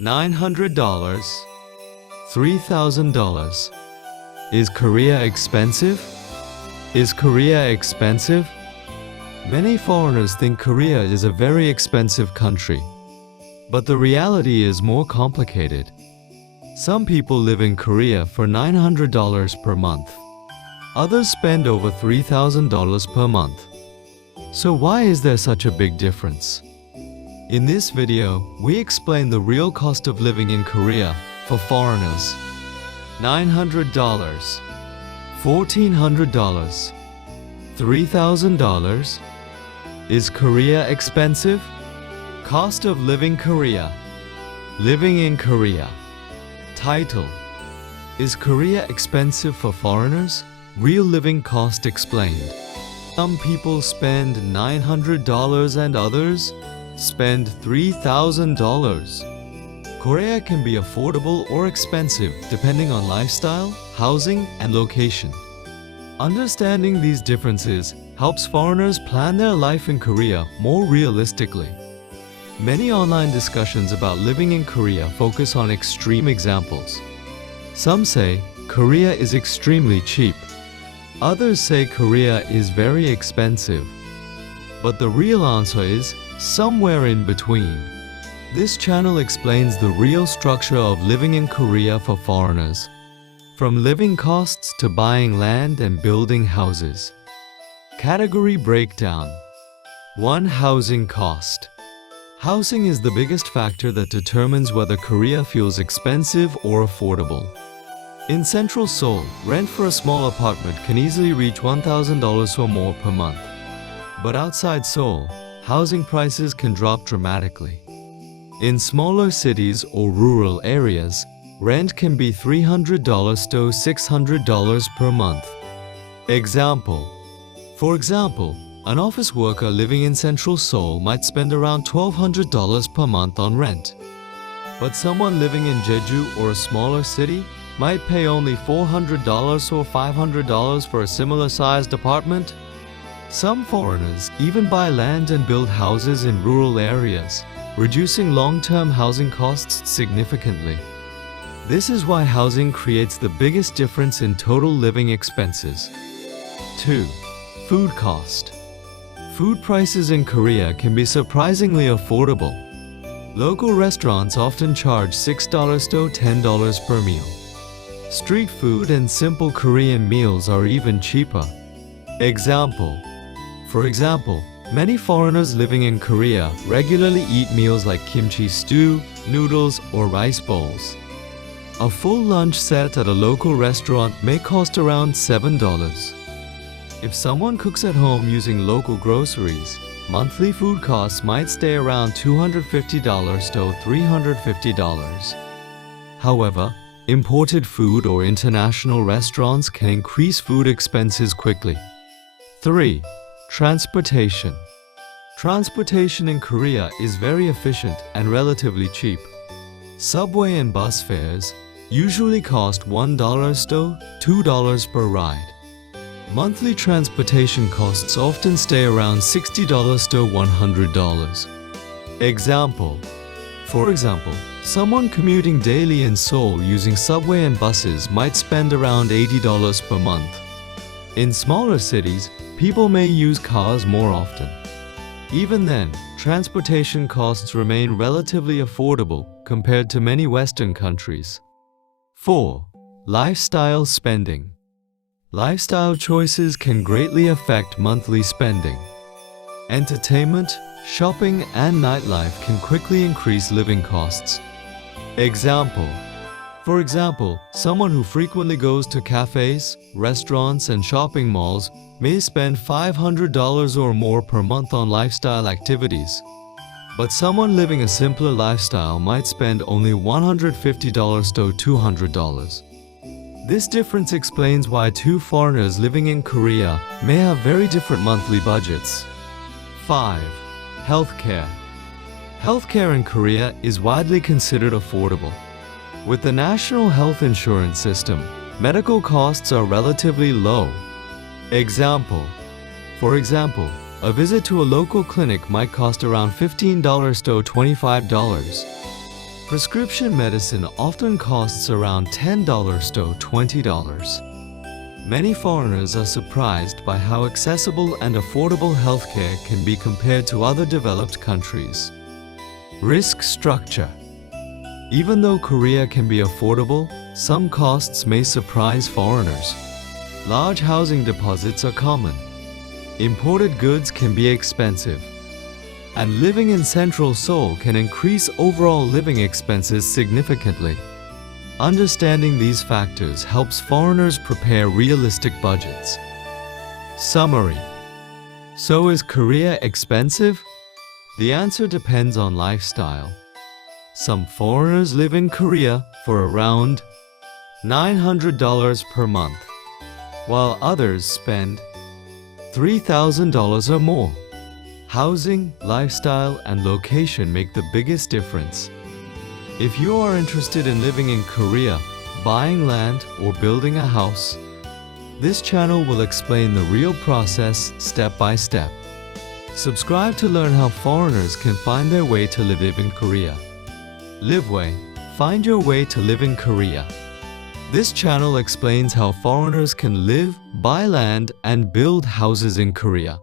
$900, $3,000. Is Korea expensive? Is Korea expensive? Many foreigners think Korea is a very expensive country. But the reality is more complicated. Some people live in Korea for $900 per month. Others spend over $3,000 per month. So why is there such a big difference? In this video, we explain the real cost of living in Korea for foreigners. $900, $1,400, $3,000. Is Korea expensive? Cost of living Korea. Living in Korea. Title: Is Korea expensive for foreigners? Real living cost explained. Some people spend $900 and others spend $3,000. Korea can be affordable or expensive depending on lifestyle, housing, and location. Understanding these differences helps foreigners plan their life in Korea more realistically. Many online discussions about living in Korea focus on extreme examples. Some say Korea is extremely cheap. Others say Korea is very expensive. But the real answer is somewhere in between. This channel explains the real structure of living in Korea for foreigners, from living costs to buying land and building houses. Category breakdown. 1. Housing cost. Housing is the biggest factor that determines whether Korea feels expensive or affordable. In central Seoul, rent for a small apartment can easily reach $1,000 or more per month. But outside Seoul, housing prices can drop dramatically. In smaller cities or rural areas, rent can be $300 to $600 per month. For example, an office worker living in central Seoul might spend around $1,200 per month on rent. But someone living in Jeju or a smaller city might pay only $400 or $500 for a similar-sized apartment. Some foreigners even buy land and build houses in rural areas, reducing long-term housing costs significantly. This is why housing creates the biggest difference in total living expenses. 2. Food cost. Food prices in Korea can be surprisingly affordable. Local restaurants often charge $6 to $10 per meal. Street food and simple Korean meals are even cheaper. For example, many foreigners living in Korea regularly eat meals like kimchi stew, noodles, or rice bowls. A full lunch set at a local restaurant may cost around $7. If someone cooks at home using local groceries, monthly food costs might stay around $250 to $350. However, imported food or international restaurants can increase food expenses quickly. 3. Transportation. Transportation in Korea is very efficient and relatively cheap. Subway and bus fares usually cost $1 to $2 per ride. Monthly transportation costs often stay around $60 to $100. For example, someone commuting daily in Seoul using subway and buses might spend around $80 per month. In smaller cities, people may use cars more often. Even then, transportation costs remain relatively affordable compared to many Western countries. 4. Lifestyle spending. Lifestyle choices can greatly affect monthly spending. Entertainment, shopping, and nightlife can quickly increase living costs. For example, someone who frequently goes to cafes, restaurants, and shopping malls may spend $500 or more per month on lifestyle activities. But someone living a simpler lifestyle might spend only $150 to $200. This difference explains why two foreigners living in Korea may have very different monthly budgets. 5. Healthcare. Healthcare in Korea is widely considered affordable. With the national health insurance system, medical costs are relatively low. For example, a visit to a local clinic might cost around $15 to $25. Prescription medicine often costs around $10 to $20. Many foreigners are surprised by how accessible and affordable healthcare can be compared to other developed countries. Risk structure. Even though Korea can be affordable, some costs may surprise foreigners. Large housing deposits are common. Imported goods can be expensive. And living in central Seoul can increase overall living expenses significantly. Understanding these factors helps foreigners prepare realistic budgets. Summary. So is Korea expensive? The answer depends on lifestyle. Some foreigners live in Korea for around $900 per month, while others spend $3,000 or more. Housing, lifestyle, and location make the biggest difference. If you are interested in living in Korea, buying land, or building a house, this channel will explain the real process step by step. Subscribe to learn how foreigners can find their way to live in Korea. Livway, find your way to live in Korea. This channel explains how foreigners can live, buy land, and build houses in Korea.